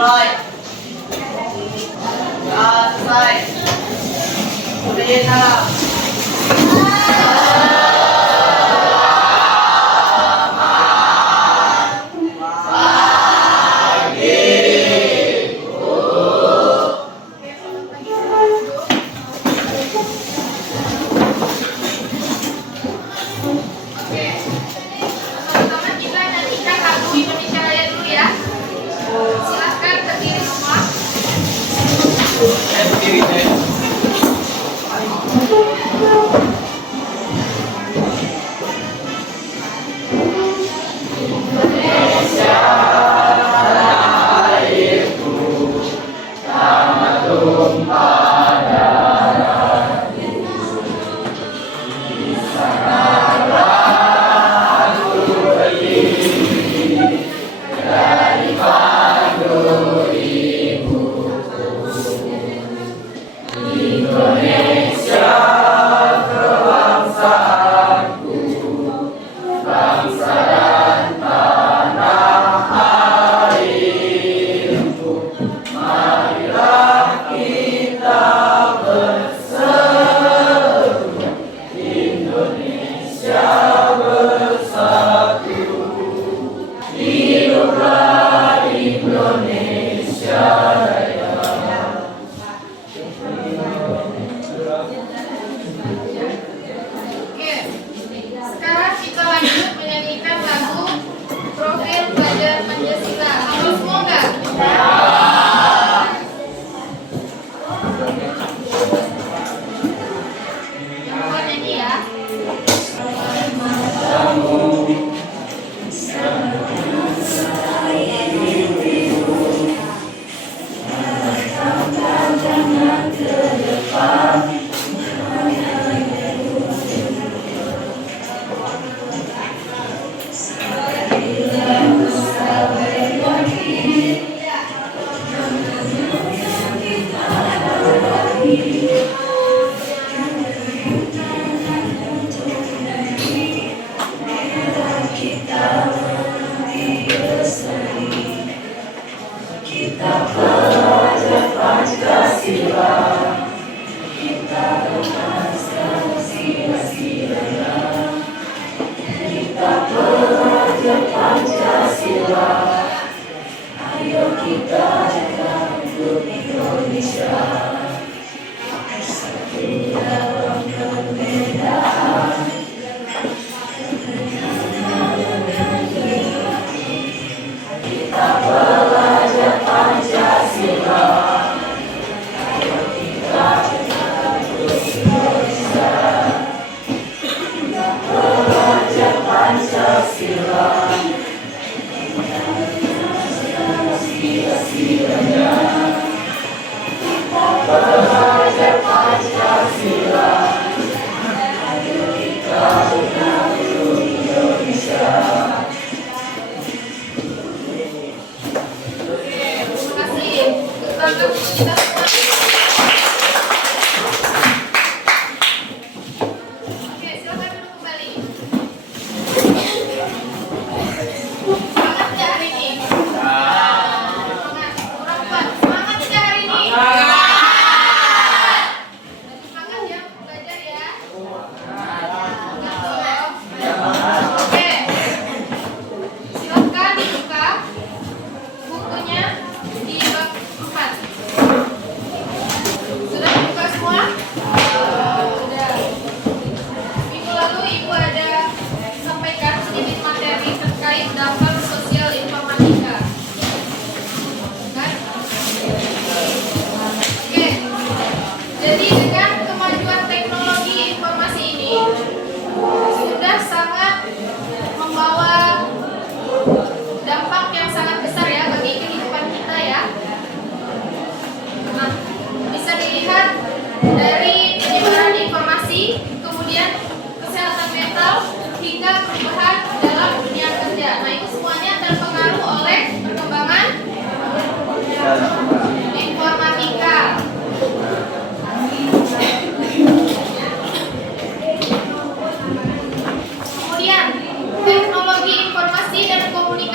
Mulai. Selesai. Berdiri salam. Kemudian teknologi informasi dan komunikasi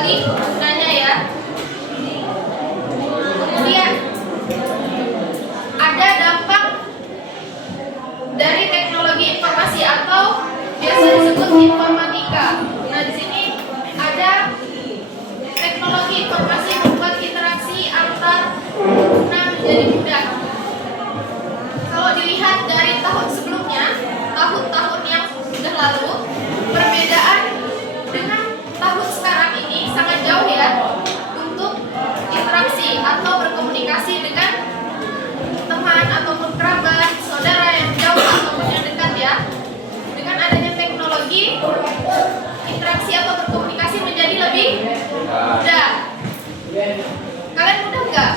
sekali gunanya ya. Kemudian ada dampak dari teknologi informasi atau biasa disebut informatika. Nah, di sini ada teknologi informasi membuat interaksi antar pengguna menjadi mudah. Kalau dilihat dari tahun sebelumnya, tahun-tahun yang sudah lalu, perbedaan dengan tahun sekarang ini sangat jauh ya untuk interaksi atau berkomunikasi dengan teman ataupun kerabat, saudara yang jauh ataupun yang dekat ya. Dengan adanya teknologi, interaksi atau berkomunikasi menjadi lebih mudah. Kalian mudah nggak?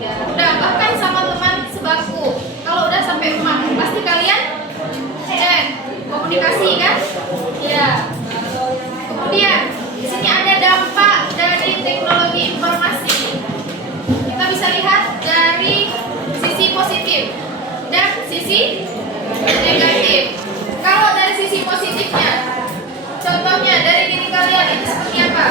Mudah, bahkan sama teman sebaku. Kalau udah sampai rumah, pasti kalian komunikasi kan? Ya. Kemudian di sini ada dampak dari teknologi informasi. Kita bisa lihat dari sisi positif dan sisi negatif. Kalau dari sisi positifnya, contohnya dari diri kalian itu seperti apa?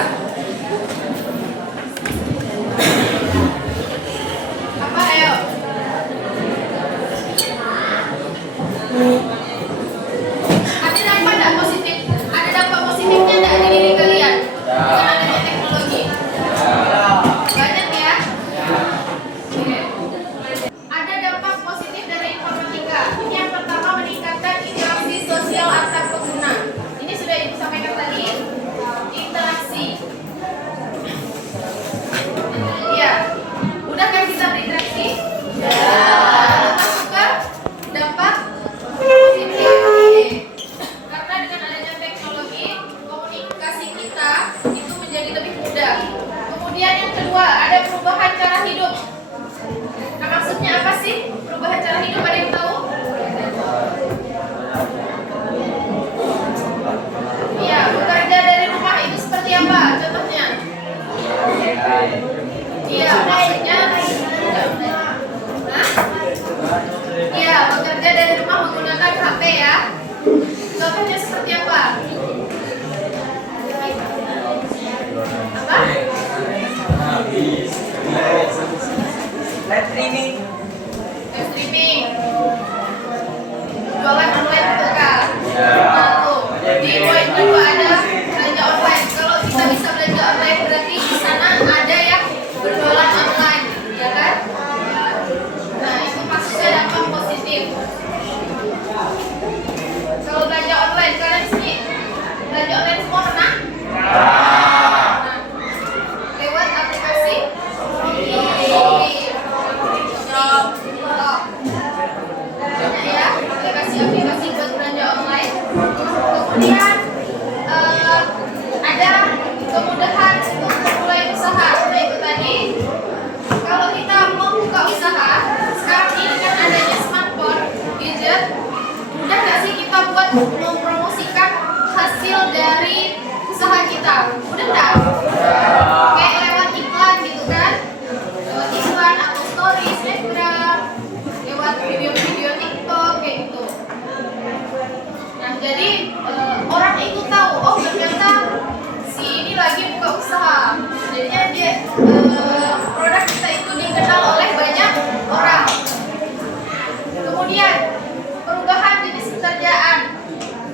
Apa ayo? Ada dampak enggak positif? Ada dampak positifnya enggak di diri kalian? Dengan adanya teknologi. Banyak ya? Oke. Ada dampak positif dari informatika. Ini yang pertama meningkatkan interaksi sosial antar pengguna. Ini sudah Ibu sampaikan tadi. Interaksi. Ya. Udah kan kita berinteraksi? Masuk ke dampak positif. Karena dengan adanya teknologi, komunikasi kita itu menjadi lebih mudah. Kemudian yang kedua, ada perubahan cara hidup. Nah, maksudnya apa sih perubahan cara hidup? Ada yang tahu? Iya, bekerja dari rumah itu seperti apa? Contohnya? Iya, maksudnya iya, bekerja dari rumah menggunakan HP ya. Contohnya seperti apa? Apa? Live streaming. Live streaming. Jualan online betul kah? Nah, tuh. Di poin kedua ada belanja online. Kalau kita bisa belanja online berarti di sana ada yang berjualan online, ya kan? Nah, itu maksudnya dampak positif. Kalau belanja online, kalian sini belanja online semua pernah? Nah, lewat aplikasi banyak ya aplikasi-aplikasi buat belanja online. Kemudian ada kemudahan untuk memulai usaha. Nah, itu tadi kalau kita mau buka usaha sekarang ini kan adanya smartphone, gadget, mudah nggak sih kita buat mempromosikan hasil dari usaha kita? Mudah nggak? Kayak lewat iklan gitu kan? Lewat iklan atau story, Instagram, lewat video-video TikTok kayak gitu. Nah, jadi orang itu tahu, oh ternyata si ini lagi buka usaha. Jadinya dia produk kita itu dikenal oleh banyak orang. Kemudian perubahan jenis pekerjaan.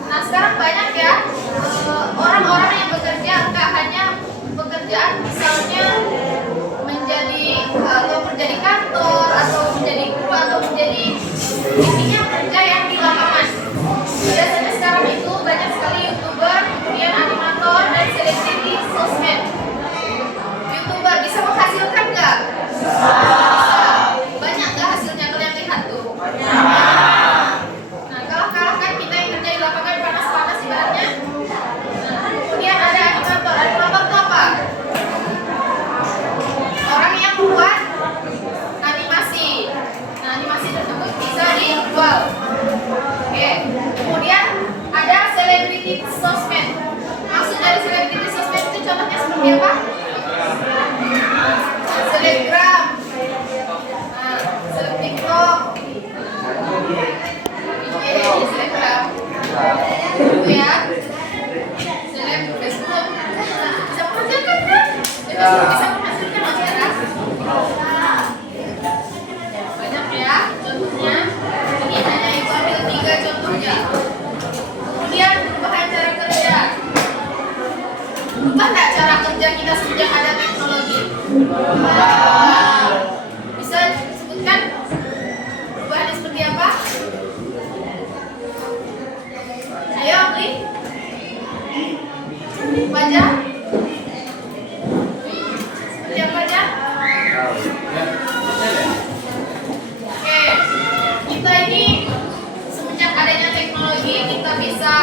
Nah, sekarang banyak ya orang-orang yang bekerja nggak hanya pekerjaan misalnya menjadi atau kerja di kantor atau menjadi guru atau menjadi intinya kerja yang di lapangan. Biasanya sekarang itu banyak sekali YouTuber, kemudian animator dan selebriti sosmed. YouTuber bisa menghasilkan nggak? Bisa. Banyak nggak hasilnya kalian lihat tuh? Nah, kalah-kalahkan kita yang kerja di lapangan panas-panas ibaratnya. Nah, kemudian ada animator. Animator itu apa? Orang yang membuat animasi. Nah, animasi tersebut bisa dijual. Oke. Kemudian ada selebriti sosmed. Maksud dari selebriti sosmed itu contohnya seperti apa? Selebgram, seleb TikTok, selebgram, itu ya, seleb Facebook, bisa menghasilkan bisa menghasilkan masyarakat. Banyak ya contohnya. Ini hanya ibu ambil 3 contohnya. Kemudian perubahan cara kerja. Berubah nggak cara kerja kita sejak ada teknologi? Bisa disebutkan perubahannya seperti apa? Ayo, Amri. Wajah. Seperti apa aja? Oke, kita ini semenjak adanya teknologi kita bisa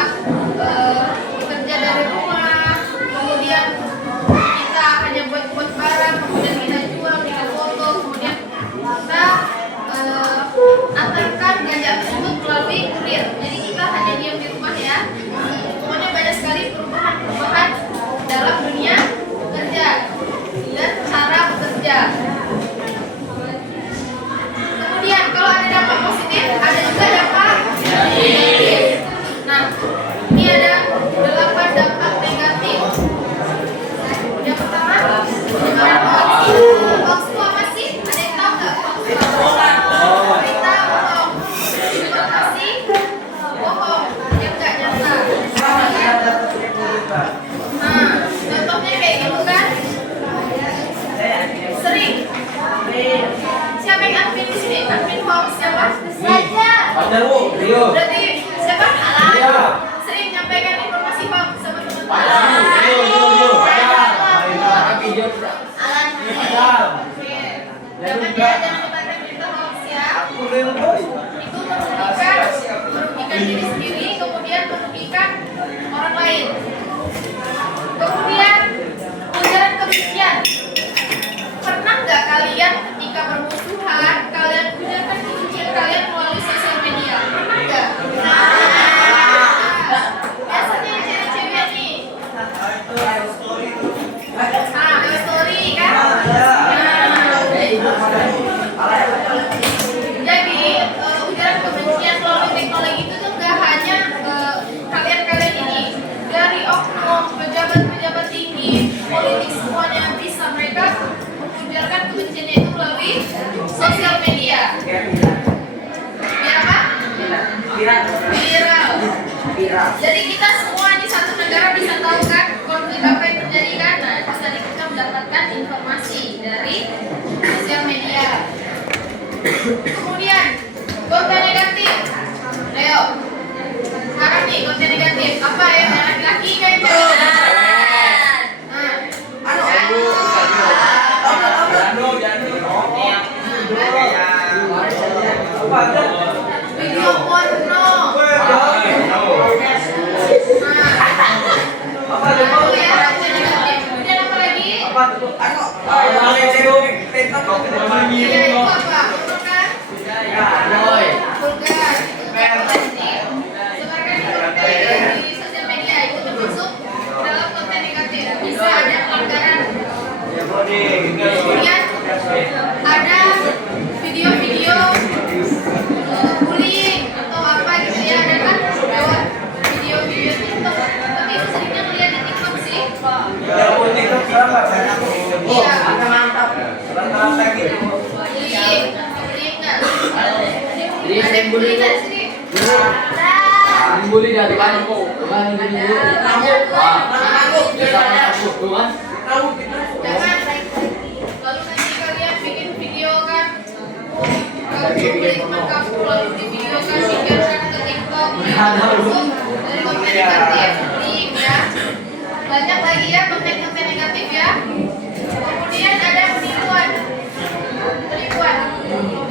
bekerja dari rumah, kemudian kita hanya buat barang, kemudian kita jual, kita foto, kemudian kita antarkan ganja tersebut melalui kurir. Jadi kita hanya diam di rumah ya. Pokoknya banyak sekali perubahan dalam dunia kerja dan cara bekerja. Kemudian kalau ada dampak positif, ada juga dampak negatif. Nah, ini ada 8 dampak negatif. Yang pertama, hoax. Hoax itu apa sih? Ada yang tahu nggak? Berita bohong, informasi bohong yang nggak nyata. Nah, contohnya kayak gitu kan? Sering. Siapa yang admin di sini? Admin hoax siapa? Saya. Berarti siapa? Alan. Sering nyampaikan informasi hoax sama teman-teman. Alan. Oke. Jangan menyebarkan berita hoax ya. Itu merugikan diri sendiri, kemudian merugikan orang lain. Kemudian ujaran kebencian. Pernah nggak kalian ketika bermusuhan kalian ujarkan kebencian kalian melalui sosial media? Pernah nggak? Biasanya cewek-cewek nih. Lewat story kan? Jadi ujaran kebencian melalui teknologi itu tuh nggak hanya kalian-kalian ini, dari oknum, pejabat-pejabat tinggi, politik semuanya bisa mereka mengujarkan kebenciannya itu melalui sosial media. Biar apa? Viral. Jadi kita semua di satu negara bisa tahu kan konflik apa yang terjadi kan? Nah, tadi kita mendapatkan informasi dari sosial media. Kemudian konten negatif. Ayo. Sekarang nih konten negatif apa ya? Laki-laki kayak cewek. Video porno. Kemudian apa lagi? Iya, itu apa? Vulgar. Vulgar. Sebarkan konten di sosial media itu termasuk dalam konten negatif. Bisa ada pelanggaran. Kemudian ada video-video bullying atau apa gitu ya, ada kan lewat video-video TikTok. Tapi itu seringnya melihat di TikTok sih. Iya. Ada yang bully nggak sih? Bully dari mana kok? Jangan Jangan. Lalu nanti kalian bikin video kan, publik teman kamu lalu di video kan, dikirimkan ke TikTok, langsung dari konten negatif, ya. Banyak lagi ya konten-konten negatif ya. Kemudian ada penipuan.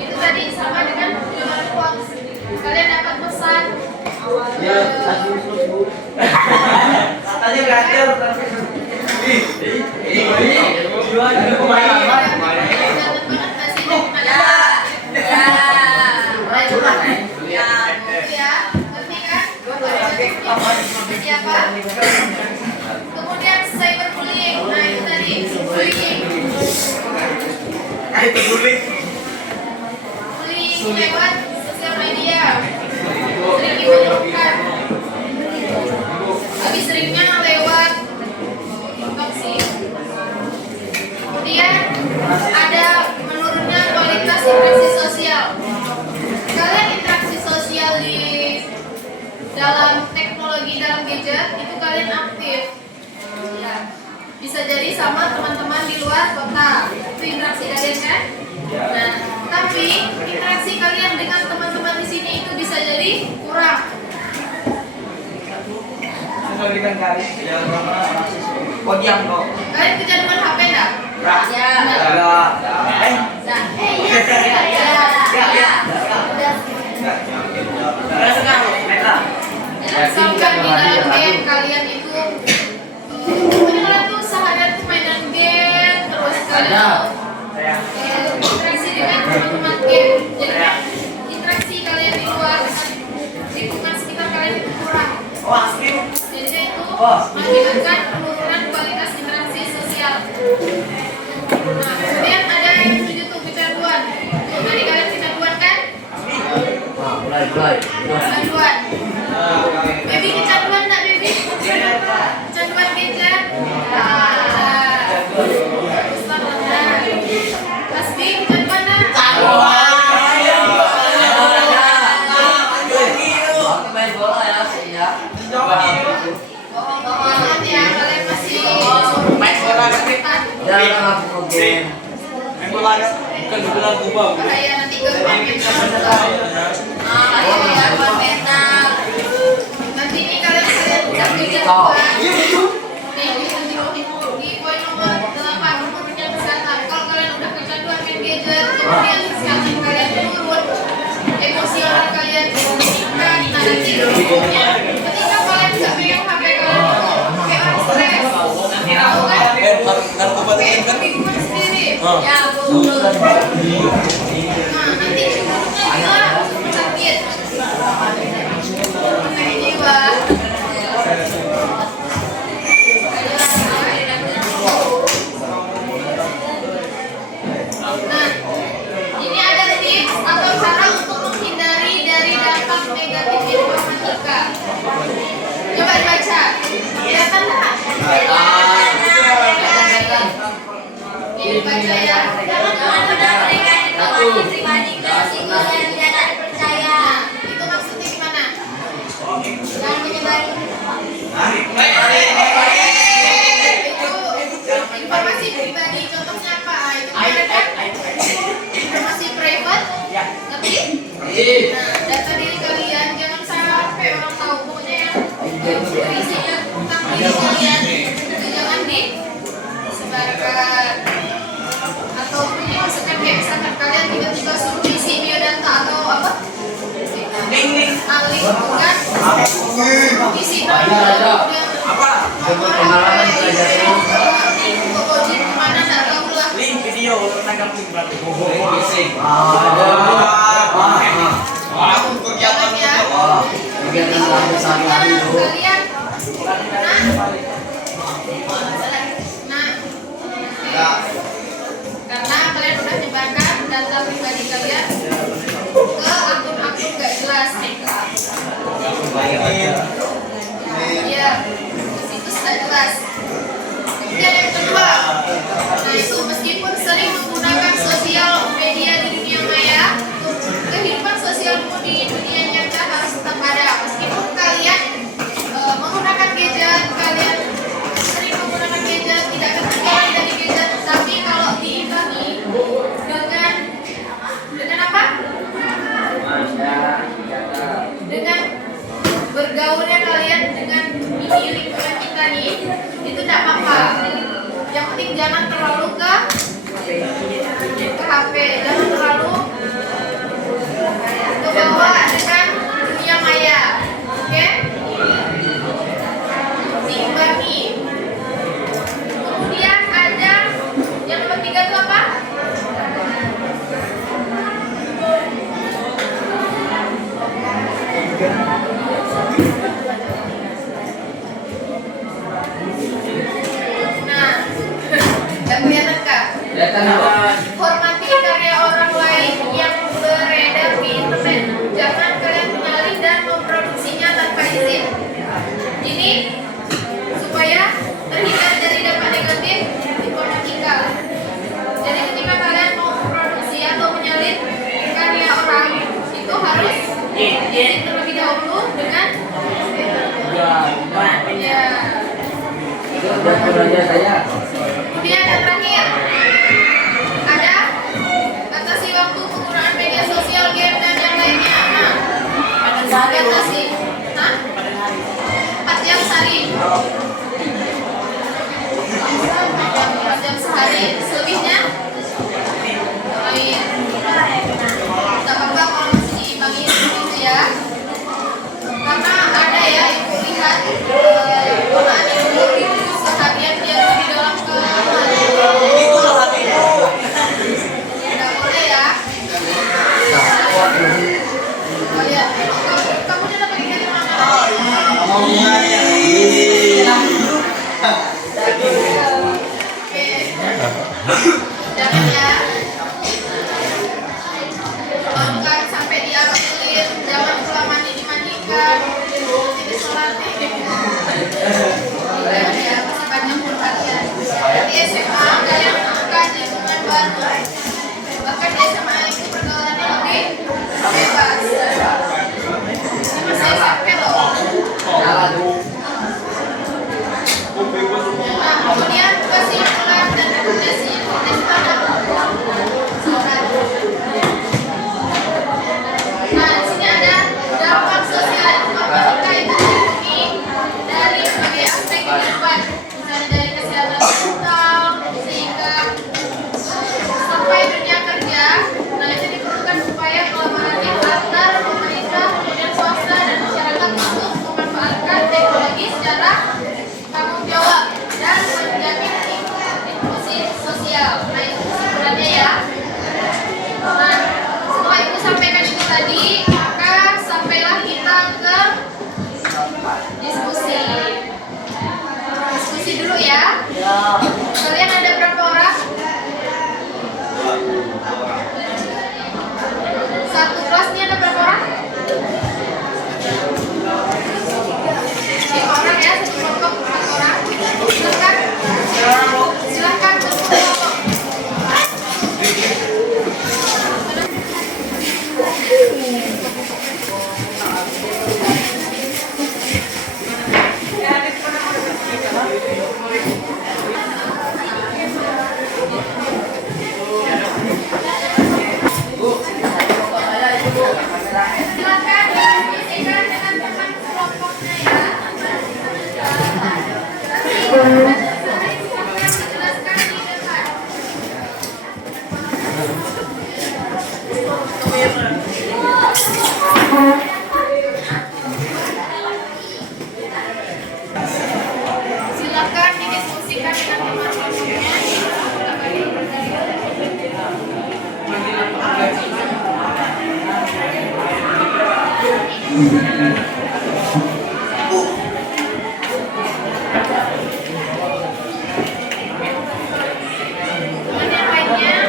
Itu tadi sama dengan jualan hoax. Kalian dapat pesan. Katanya gacor tapi Kemudian cyberbullying. Nah, itu tadi bullying. Bullying lewat sosial media. Sering dibentukkan. Lebih seringnya lewat TikTok sih. gadget itu kalian aktif. Ya. Bisa jadi sama teman-teman di luar kota. Itu interaksi kalian kan? Nah, tapi interaksi kalian dengan teman-teman di sini itu bisa jadi kurang. Sekalikan kali. Oh diam kok. Kalian kecanduan HP enggak? Ya. Sampai di dalam game kalian itu pokoknya kalian tuh seharian tuh mainan game terus kalian interaksi dengan teman-teman game, jadi kan interaksi kalian di luar lingkungan sekitar kalian itu kurang. Jadi itu mengakibatkan penurunan kualitas interaksi sosial. Nah, kemudian ada yang tujuh tuh kecanduan. Tuh, tadi kalian kecanduan kan? Kecanduan. Baby kecanduan nggak baby? Kecanduan gadget? Ustaz benar. Pasti kecanduan nggak? Bohong ya, kalian masih bahaya nanti nanti ini kalian bisa gadget di poin nomor 8 menurunnya kesehatan. Kalau kalian udah kecanduan main gadget, kemudian kesehatan kalian turun, emosional kalian meningkat. Nah nanti berikutnya ketika kalian nggak pegang HP kalian itu kayak orang stres, tahu kan? Kayak bingung sendiri. Ya betul. Nah nanti juga sakit, sakit jiwa. Nah, ini ada tips atau cara untuk menghindari dari dampak negatif informatika. Coba dibaca. Kelihatan nggak? Ini baca ya. Jangan mudah memberikan informasi pribadi ke resiko yang tidak dipercaya. Itu maksudnya gimana? Jangan menyebar Itu informasi pribadi. Contohnya apa? Itu kemarin kan informasi private. Ngerti? Nah, data diri kalian jangan sampai orang tahu. Pokoknya yang berisinya tentang diri kalian itu jangan disebarkan. Ataupun dimasukkan kayak misalkan kalian tiba-tiba suruh isi biodata atau apa? Link bukan? Isi Pengalaman belajar pokoknya kemana nggak tahu lah. link video tangkap link baru. Jangan ya. Kalian karena kalian udah nyebarkan data pribadi kalian ke akun-akun gak jelas. Iya, situs gak jelas. Kemudian yang kedua, nah itu meskipun sering menggunakan sosial media di dunia maya, kehidupan sosialmu di dunia nyata harus tetap ada. Meskipun kalian menggunakan gadget, kalian sering menggunakan gadget, tidak ketinggalan dari gadget. Tapi kalau diimbangi dengan apa? Dengan bergaulnya kalian dengan ini lingkungan kita nih, itu tidak apa-apa. Yang penting jangan terlalu ke HP, jangan terlalu kebawa dengan dunia maya, oke? Diimbangi. Kemudian ada yang nomor 3 itu apa? Nah, nggak kelihatan kah? Hormati karya orang lain yang beredar di internet. Jangan kalian menyalin dan memproduksinya tanpa izin. Ini supaya terhindar dari dampak negatif informatika. Jadi ketika kalian mau memproduksi atau menyalin karya orang, itu harus izin terlebih dahulu dengan Jangan ya. Bukan sampai diakuin zaman pula dimandikan, nanti disolati. Jangan ya, masih banyak perhatian. Di SMA ada yang menemukan lingkungan baru. Bahkan di SMA itu pergaulannya lebih bebas. Ini masih SMP loh. Nah, kemudian kesimpulan dan rekomendasi pada surat. Nah, di sini ada dampak sosial informatika itu dilindungi dari berbagai aspek kehidupan, misalnya dari kesehatan mental, sehingga sampai dunia kerja. Nah, itu diperlukan upaya kolaboratif antar pemerintah, kemudian swasta dan masyarakat untuk memanfaatkan teknologi secara tanggung jawab dan menjamin inklusi sosial. Nah, itu kesimpulannya ya. Nah, setelah ibu sampaikan itu tadi, maka sampailah kita ke diskusi. Diskusi dulu ya. Kalian ada berapa orang? Satu kelas ini ada berapa orang? 5 orang ya, satu kelompok 4 orang. Silakan. Silakan berkelompok. Silakan diskusikan dengan teman kelompoknya ya. Jelaskan di depan. Silakan didiskusikan dengan teman kelompoknya. Teman yang lainnya, ya.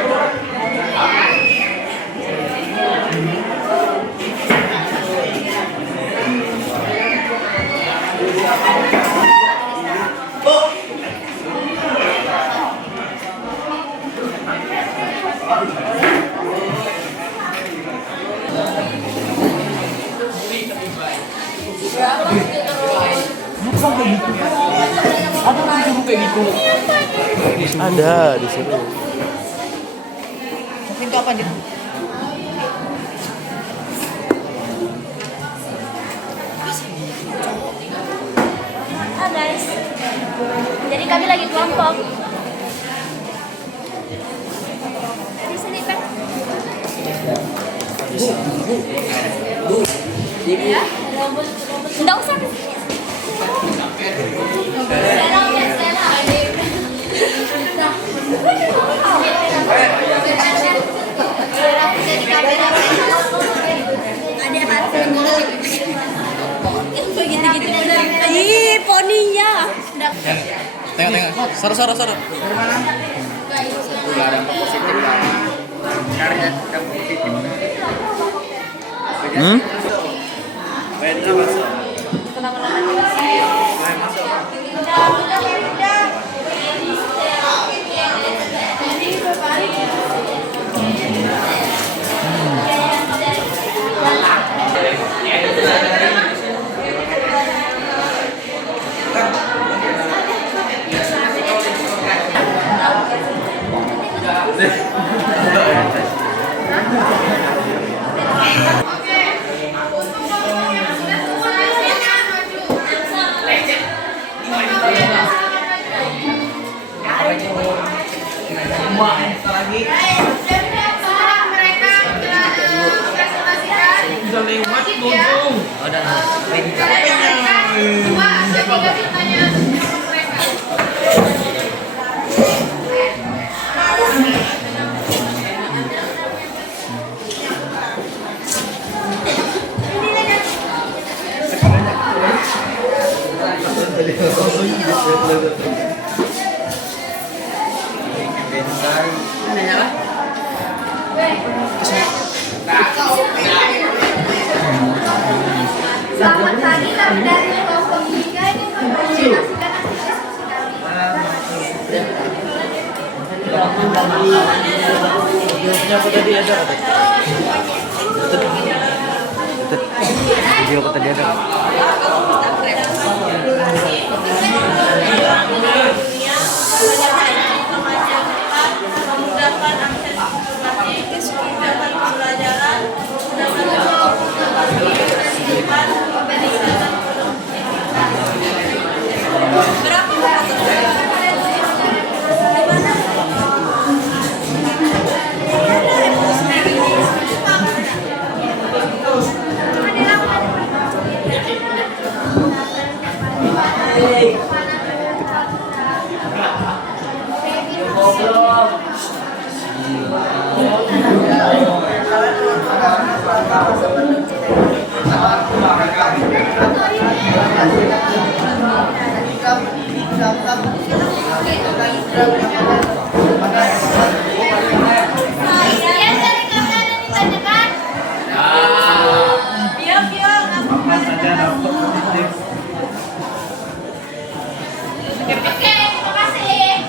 Ada di sini. Pintu apa gitu? Ah guys, jadi kami lagi kelompok. Di sini kan? Ya? Enggak usah. Jadi kamera ada begitu-gitu. Ih, poninya. Tengok. Soro. Oke, untuk kelompok yang sudah selesai, silakan maju. Kelompok yang sudah lagi. setelah mereka presentasikan, wajib ya. Kalian memberikan 2 dan 3 pertanyaan untuk mereka. Selamat pagi, kami dari kelompok 3 ini mempresentasikan hasil diskusi kami. Apa tadi ada? Video apa tadi ada? Memudahkan akses informasi, memudahkan pembelajaran, Kalian dari kami ada ditanyakan? Oke, terima kasih.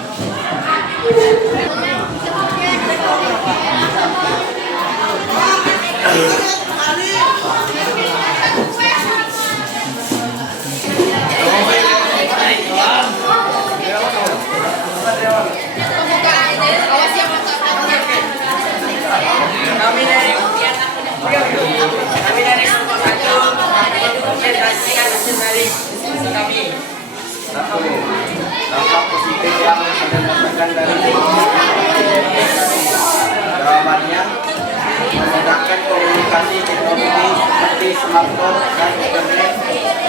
Kami dari kelompok 1 mempresentasikan hasil dari diskusi kami. Satu, dampak positif yang akan dirasakan dari jawabannya memudahkan komunikasi teknologi seperti smartphone dan internet,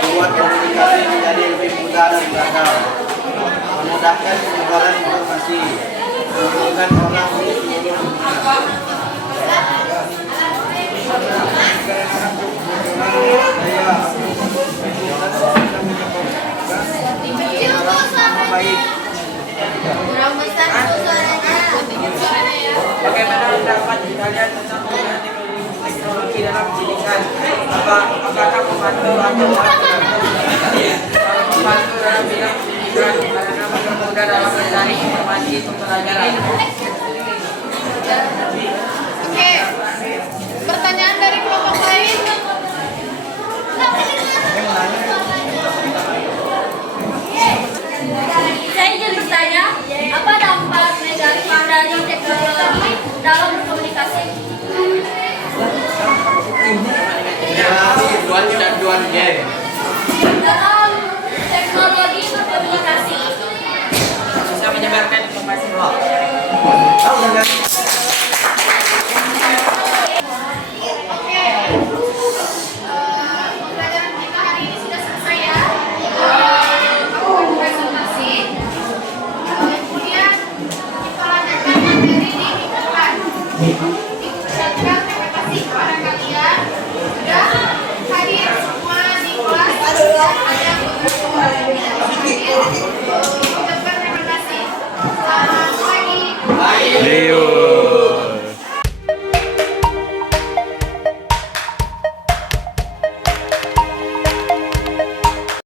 membuat komunikasi menjadi lebih mudah dan beragam, memudahkan penyebaran informasi, menghubungkan orang di seluruh dunia. Baik. Kurang besar itu suaranya. Bagaimana pendapat kalian tentang penggunaan teknologi dalam pendidikan? Apakah membantu atau membantu dalam bidang pendidikan karena mempermudah dalam mencari informasi pembelajaran? Oke. Pertanyaan dari kelompok lain. Saya ingin bertanya, apa dampak negatif dari teknologi dalam berkomunikasi? Dalam teknologi berkomunikasi. Bisa menyebarkan informasi. Pembelajaran kita hari ini sudah selesai ya. Presentasi. Kemudian kita lanjutkan materi di minggu depan.